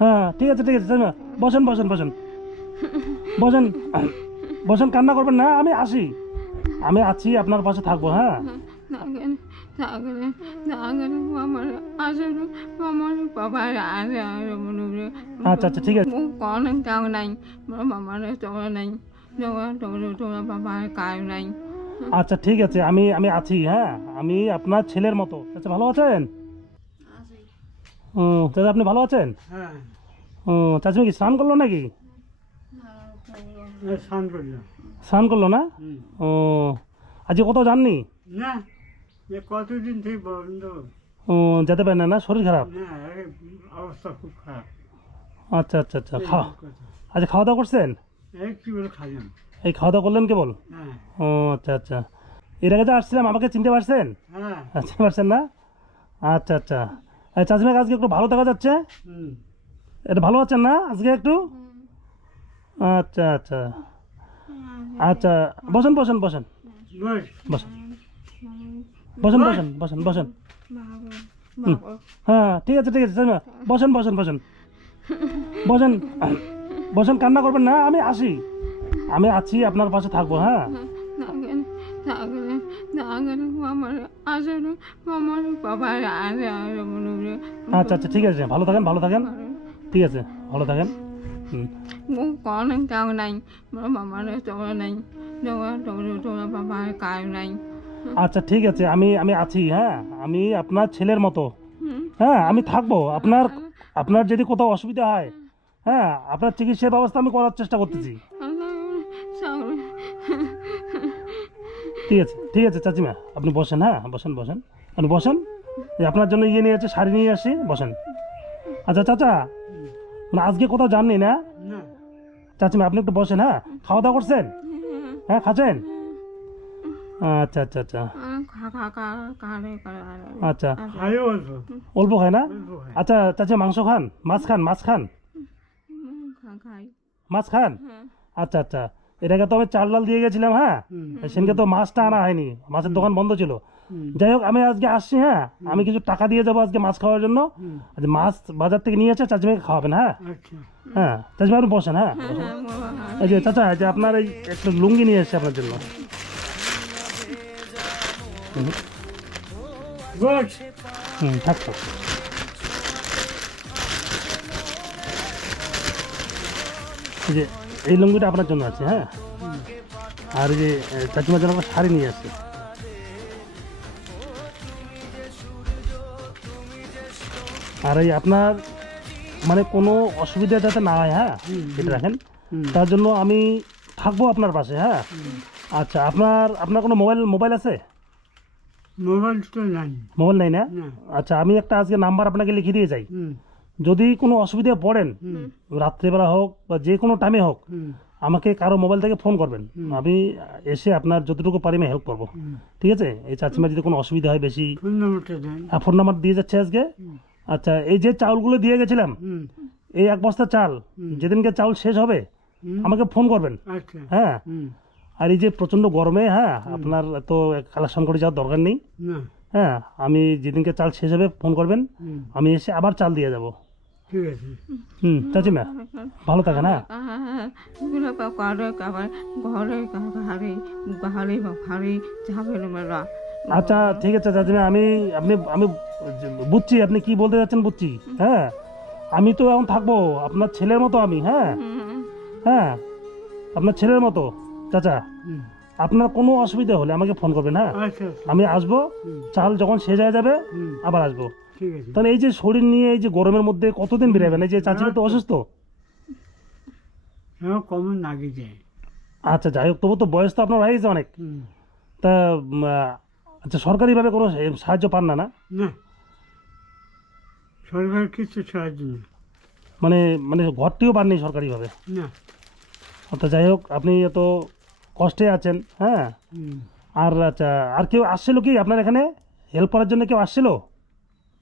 হ্যাঁ ঠিক আছে চাচিমা, বসেন বসেন বসেন বসেন বসেন, কান্না করবেন না, আমি আসি, আমি আছি, আপনার পাশে থাকবো। হ্যাঁ আচ্ছা আচ্ছা ঠিক আছে। আচ্ছা ঠিক আছে, আমি আমি আছি। হ্যাঁ আমি আপনার ছেলের মতো। আচ্ছা ভালো আছেন? ও চাচা আপনি ভালো আছেন? হ্যাঁ ও চাচিমা কি স্নান করলো নাকি? স্নান করলাম। স্নান করলো না? হুম। ও আজকে কোথাও যাননি? না, এ কতদিন থেকে বন্ধ। ও যেতে পারেন না, শরীর খারাপ? না, এই অবস্থা খুব খারাপ। আচ্ছা আচ্ছা আচ্ছা, এই খাওয়া কথা। আচ্ছা খাওয়া দাওয়া করছেন? একটু করে খাইলাম। এই খাওয়া দাওয়া করলেন কেবল? হ্যাঁ ও আচ্ছা আচ্ছা, এর আগে তো আসছিলাম, আমাকে চিনতে পারছেন? হ্যাঁ। চিনতে পারছেন না? আচ্ছা আচ্ছা, চাচিমাকে আজকে একটু ভালো দেখা যাচ্ছে, হুম। এটা ভালো আছেন না আজকে একটু? আচ্ছা আচ্ছা আচ্ছা, বসেন বসেন বসেন বস। বসেন বসেন বসেন বসেন বসেন। হ্যাঁ ঠিক আছে চাচিমা, বসেন বসেন বসেন বসেন বসেন, কান্না করবেন না, আমি আসি, আমি আছি, আপনার পাশে থাকবো। হ্যাঁ আচ্ছা আচ্ছা ঠিক আছে, ভালো থাকেন ভালো থাকেন, ঠিক আছে ভালো থাকেন। হুম আচ্ছা ঠিক আছে, আমি আমি আছি। হ্যাঁ আমি আপনার ছেলের মতো। হ্যাঁ আমি থাকবো, আপনার আপনার যদি কোথাও অসুবিধা হয়, হ্যাঁ আপনার চিকিৎসার ব্যবস্থা আমি করার চেষ্টা করতেছি। ঠিক আছে চাচিমা, আপনি বসেন, হ্যাঁ বসেন বসেন, আপনি বসেন, এই আপনার জন্য ইয়ে নিয়ে আছে, শাড়ি নিয়ে আসি, বসেন। আচ্ছা চাচা, মানে আজকে কোথাও যাননি না? না, চাচিমা আপনি একটু বসেন। হ্যাঁ খাওয়া দাওয়া করছেন? হ্যাঁ খাচ্ছেন? আচ্ছা আচ্ছা আচ্ছা আচ্ছা, খাইও অল্প। অল্প খায় না? অল্প খাই। আচ্ছা চাচা মাংস খান, মাছ খান, মাছ খান, মাছ খান? আচ্ছা আচ্ছা, এর আগে তো আমি চাল ডাল দিয়ে গেছিলাম। হ্যাঁ হুম। সেদিনকে তো মাছটা আনা হয়নি, মাছের দোকান বন্ধ ছিল। হুম। যাই হোক আমি আজকে আসছি। হ্যাঁ আমি কিছু টাকা দিয়ে যাবো আজকে মাছ খাওয়ার জন্য। হুম। আচ্ছা মাছ বাজার থেকে নিয়ে এসে চাচিমাকে খাওয়াবেন। হ্যাঁ আচ্ছা। হ্যাঁ চাচিমা আপনি বসেন। হ্যাঁ বসেন। এই যে চাচা, এই যে আপনার এই একটা লুঙ্গি নিয়ে এসেছে আপনার জন্য। বস। থাক থাক। এই যে এই লুঙ্গিটা আপনার জন্য আছে। হ্যাঁ আর এই যে চাচিমার জন্য একটা শাড়ি নিয়ে আসছে। আর এই আপনার মানে কোনো অসুবিধা যাতে না হয়, হ্যাঁ এটা রাখেন, হুম। তার জন্য আমি থাকবো আপনার পাশে। হ্যাঁ আচ্ছা, আপনার আপনার কোনো মোবাইল মোবাইল আছে? মোবাইল তো নাই। মোবাইল নেই না? না। আচ্ছা আমি একটা আজকে নাম্বার আপনাকে লিখে দিয়ে যাই, হুম। যদি কোনো অসুবিধায় পড়েন, হুম। রাত্রেবেলা হোক বা যে কোনো টাইমে হোক, হুম। আমাকে কারো মোবাইল থেকে ফোন করবেন, হুম। আমি এসে আপনার যতটুকু পারি আমি হেল্প করবো। হুম। ঠিক আছে? এই চাচিমার যদি কোনো অসুবিধা হয় বেশি, ফোন নম্বরটা দেন। ফোন নাম্বার দিয়ে যাচ্ছে আজকে। হুম। আচ্ছা এই যে চাউলগুলো দিয়ে গেছিলাম, হুম। এই এক বস্তা চাল, হুম। যেদিনকে চাউল শেষ হবে হুম। আমাকে ফোন করবেন। আচ্ছা। হ্যাঁ হুম। আর এই যে প্রচণ্ড গরমে, হ্যাঁ আপনার তো কালেকশন করে যাওয়ার দরকার নেই। না। হ্যাঁ আমি যেদিনকে চাল শেষ হবে ফোন করবেন, হুম। আমি এসে আবার চাল দিয়ে যাব। ঠিক আছে। চাচিমা ভালো থাকেন। হ্যাঁ আচ্ছা ঠিক আছে চাচিমা, আমি আপনি আমি বুঝছি আপনি কি বলতে যাচ্ছেন, বুঝছি। হ্যাঁ আমি তো এখন থাকবো আপনার ছেলের মতো আমি। হ্যাঁ হ্যাঁ আপনার ছেলের মতো। চাচা হুম। আপনার কোনো অসুবিধা হলে আমাকে ফোন করবেন। হ্যাঁ আচ্ছা আচ্ছা। আমি আসবো, হুম। চাল যখন শেষ হয়ে যাবে হুম। আবার আসবো। ঠিক আছে। তাহলে এই যে শরীর নিয়ে এই যে গরমের মধ্যে কতদিন বেরাবেন? এই যে চাচিমা তো অসুস্থ। হ্যাঁ, কমন নাকি যায়। আচ্ছা যাই হোক, তবু তো বয়স তো আপনার হয়ে গেছে অনেক। হুম। তা আচ্ছা সরকারিভাবে কোনো সাহায্য পান না? না না, সরকার কিছু সাহায্য না। মানে মানে ঘরটিও পাননি সরকারিভাবে? না। আচ্ছা যাই হোক, আপনি এত কষ্টে আছেন। হ্যাঁ হুম। আর আচ্ছা, আর কেউ আসছিল কি আপনার এখানে হেল্প করার জন্য? কেউ আসছিল?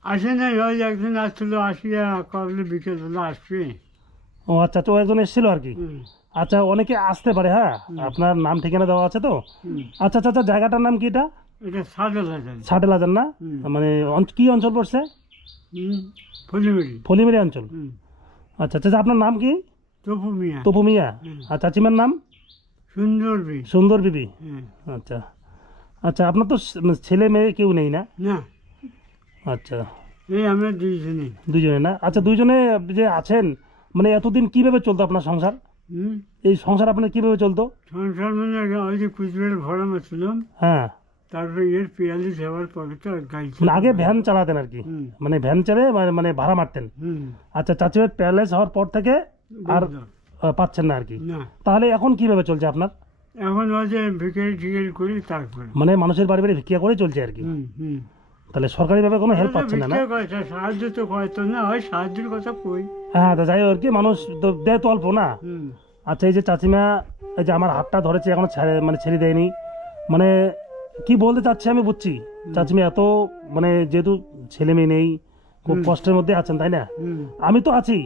আসে নাই, ওই একজন আসছিল, আসিয়া কবলে বিকেলবেলা আসবে। ও আচ্ছা আচ্ছা, ও একজন এসেছিল আর কি। হুম। আচ্ছা অনেকে আসতে পারে। হ্যাঁ আপনার নাম ঠিকানা দেওয়া আছে তো? হুম। আচ্ছা আচ্ছা জায়গাটার নাম কি এটা? এটা সাদা লাগান। সাটেল হাজার না? হুম। মানে কি অঞ্চল পড়ছে? ফলিমারি। ফলিমারি অঞ্চল। আচ্ছা চাচা আপনার নাম কি? তপু মিয়া। তপু মিয়া। হুম। আর চাচিমার নাম? সুন্দর বি। সুন্দর বিবি। হ্যাঁ। আচ্ছা আচ্ছা আপনার তো ছেলে মেয়ে কেউ নেই না? না, আচ্ছা এই আমরা দুইজনে। দুজনে না? আচ্ছা দুইজনে যে আছেন মানে এতদিন কিভাবে চলতো আপনার সংসার? এই সংসার আপনার কিভাবে চলতো? সংসার মানে ওই যে কুচবিহার ভাড়া মারছিলাম, হ্যাঁ তারপরে এর ৪২ হওয়ার পরে তো গাড়ি মানে আগে ভ্যান চালাতেন আর কি, হুম। মানে ভ্যান চালে মানে ভাড়া মারতেন। আচ্ছা চাচিমার প্যারালাইজ হওয়ার পর থেকে আর পাচ্ছেন না আর কি। না, তাহলে এখন কিভাবে চলছে আপনার? এখন ওই যে ভিখারি টিকারি করি তারপরে। মানে মানুষের বাড়ি বাড়ি ভিক্ষা করে চলছে আর কি। তাহলে সরকারিভাবে কোনো হেল্প পাচ্ছেন না? না ভিক্ষা করে, সাহায্য তো করে তো না, ওই সাহায্যের কথা কই। হ্যাঁ তা যাই হোক আর কি, মানুষ তো দেয় তো অল্প না। হুম। আচ্ছা এই যে চাচিমা এই যে আমার হাতটা ধরেছে এখনো মানে ছেড়ে দেয়নি, মানে কি বলতে চাচ্ছি আমি বুঝছি। চাচিমা এত মানে যেহেতু ছেলে মেয়ে নেই খুব কষ্টের মধ্যে আছেন তাই না? আমি তো আছি,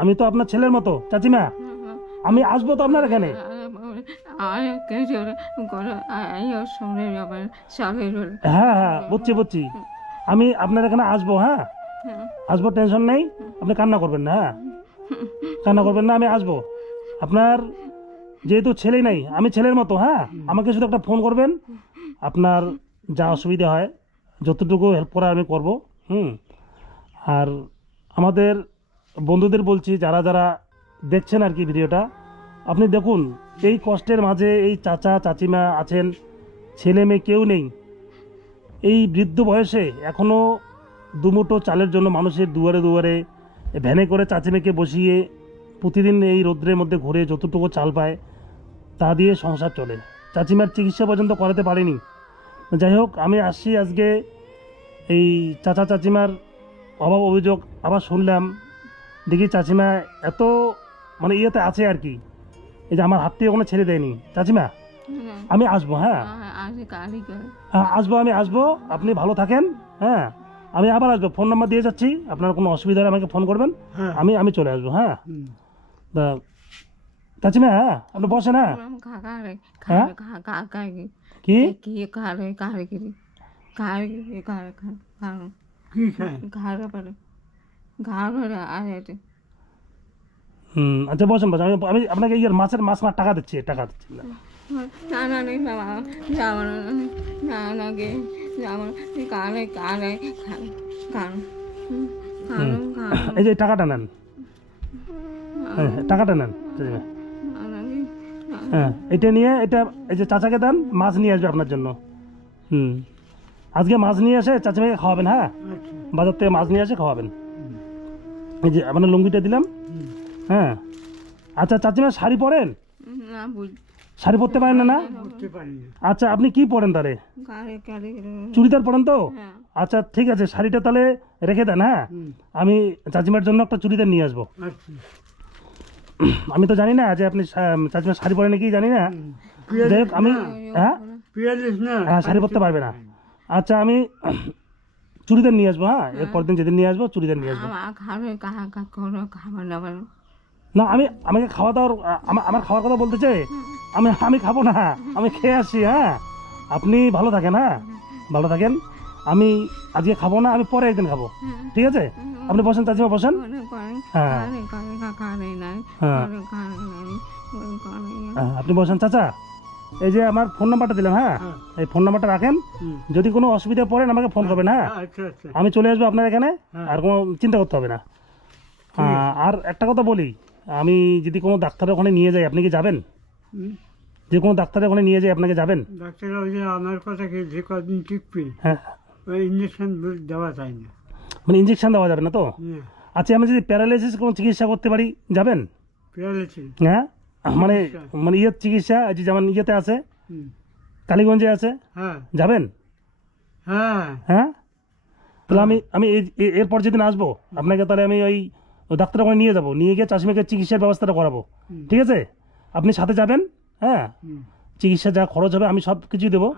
আমি তো আপনার ছেলের মতো চাচিমা, আমি আসবো তো আপনার এখানে। হ্যাঁ হ্যাঁ বুঝছি বুঝছি, আমি আপনার এখানে আসবো। হ্যাঁ আসবো, টেনশন নেই, আপনি কান্না করবেন না। হ্যাঁ কান্না করবেন না, আমি আসবো। আপনার যেহেতু ছেলে নাই, আমি ছেলের মতো। হ্যাঁ আমাকে শুধু একটা ফোন করবেন, আপনার যা অসুবিধা হয় যতটুকু হেল্প করা আমি করব। আর আমাদের বন্ধুদের বলছি যারা যারা দেখছেন আর কি ভিডিওটা, আপনি দেখুন এই কষ্টের মাঝে এই চাচা চাচিমা আছেন, ছেলে মেয়ে কেউ নেই, এই বৃদ্ধ বয়সে এখনও দুমুঠো চালের জন্য মানুষের দুয়ারে দুয়ারে ভ্যানে করে চাচিমেকে বসিয়ে প্রতিদিন এই রৌদ্রের মধ্যে ঘুরে যতটুকু চাল পায় তা দিয়ে সংসার চলে। চাচিমার চিকিৎসা পর্যন্ত করাতে পারেনি। যাই হোক আমি আসছি আজকে এই চাচা চাচিমার অভাব অভিযোগ আবার শুনলাম, দেখি চাচিমা এত মানে ইয়েতে আছে আর কি, এই যে আমার হাত থেকে কোনো ছেড়ে দেয়নি। চাচিমা আমি আসবো। হ্যাঁ আসবো, আমি আসবো, আপনি ভালো থাকেন। হ্যাঁ আমি আবার আসবো, ফোন নাম্বার দিয়ে যাচ্ছি, আপনার কোনো অসুবিধা হলে আমাকে ফোন করবেন, আমি চলে আসবো। হ্যাঁ তা চাচিমা আপনি বসেন। হ্যাঁ কি আচ্ছা বসেন বসেন, আমি আপনাকে মাছ মার টাকা দিচ্ছি না। এই যে টাকাটা নেন, টাকাটা নেন। হ্যাঁ এটা নিয়ে এটা এই যে চাচাকে দেন, মাছ নিয়ে আসবে আপনার জন্য। আজকে মাছ নিয়ে এসে চাচিমাকে খাওয়াবেন। হ্যাঁ বাজার থেকে মাছ নিয়ে এসে খাওয়াবেন। এই যে আপনার লুঙ্গিটা দিলাম। হ্যাঁ আচ্ছা চাচিমা শাড়ি পরেন? শাড়ি পরতে পারেন না? আচ্ছা আপনি কি পরেন তাহলে? চুড়িদার পরেন তো? আচ্ছা ঠিক আছে, শাড়িটা তাহলে রেখে দেন। হ্যাঁ আমি চাচিমার জন্য একটা চুড়িদার নিয়ে আসবো। আমি তো জানি না যে আপনি চাচিমা শাড়ি পরেন নাকি জানি না। যাই হোক আমি হ্যাঁ শাড়ি পরতে পারবে না। আচ্ছা আমি চুড়িদার নিয়ে আসবো। হ্যাঁ এরপর দিন যেদিন নিয়ে আসবো চুড়িদার নিয়ে আসবো। না আমাকে খাওয়া দাওয়ার আমার খাওয়ার কথা বলতে চাই, আমি খাবো না, আমি খেয়ে আসছি। হ্যাঁ আপনি ভালো থাকেন। হ্যাঁ ভালো থাকেন, আমি আজকে খাবো না, আমি পরে একদিন খাবো। ঠিক আছে আপনি বসেন চাচিমা বসেন। হ্যাঁ আপনি বসেন চাচা। এই যে আমার ফোন নাম্বারটা দিলাম। হ্যাঁ এই ফোন নাম্বারটা রাখেন, যদি কোনো অসুবিধা পড়েন আমাকে ফোন করবেন। হ্যাঁ আমি চলে আসবো আপনার এখানে, আর কোনো চিন্তা করতে হবে না। আর একটা কথা বলি, আমি যদি কোনো ডাক্তারের ওখানে নিয়ে যাই আপনি কি যাবেন? যে কোনো ডাক্তারের ওখানে নিয়ে যাই আপনাকে যাবেন? ডাক্তার ওই যে আমার কথা কি যে কদিন টিকবে, হ্যাঁ ওই ইঞ্জেকশন দেওয়া যায় না, মানে ইঞ্জেকশন দেওয়া যাবে না তো? আচ্ছা আমি যদি প্যারালাইসিস কোনো চিকিৎসা করতে পারি যাবেন? প্যারালাইসিস হ্যাঁ মানে ইয়ের চিকিৎসা যেমন ইয়েতে আছে, কালীগঞ্জে আছে, যাবেন? হ্যাঁ তাহলে আমি এরপর যেদিন আসবো আপনাকে তাহলে আমি ওই ডাক্তার ওখানে নিয়ে যাবো, নিয়ে গিয়ে চাষিমাকে চিকিৎসার ব্যবস্থাটা করাবো। ঠিক আছে আপনি সাথে যাবেন। হ্যাঁ চিকিৎসা যা খরচ হবে আমি সব কিছুই দেবো।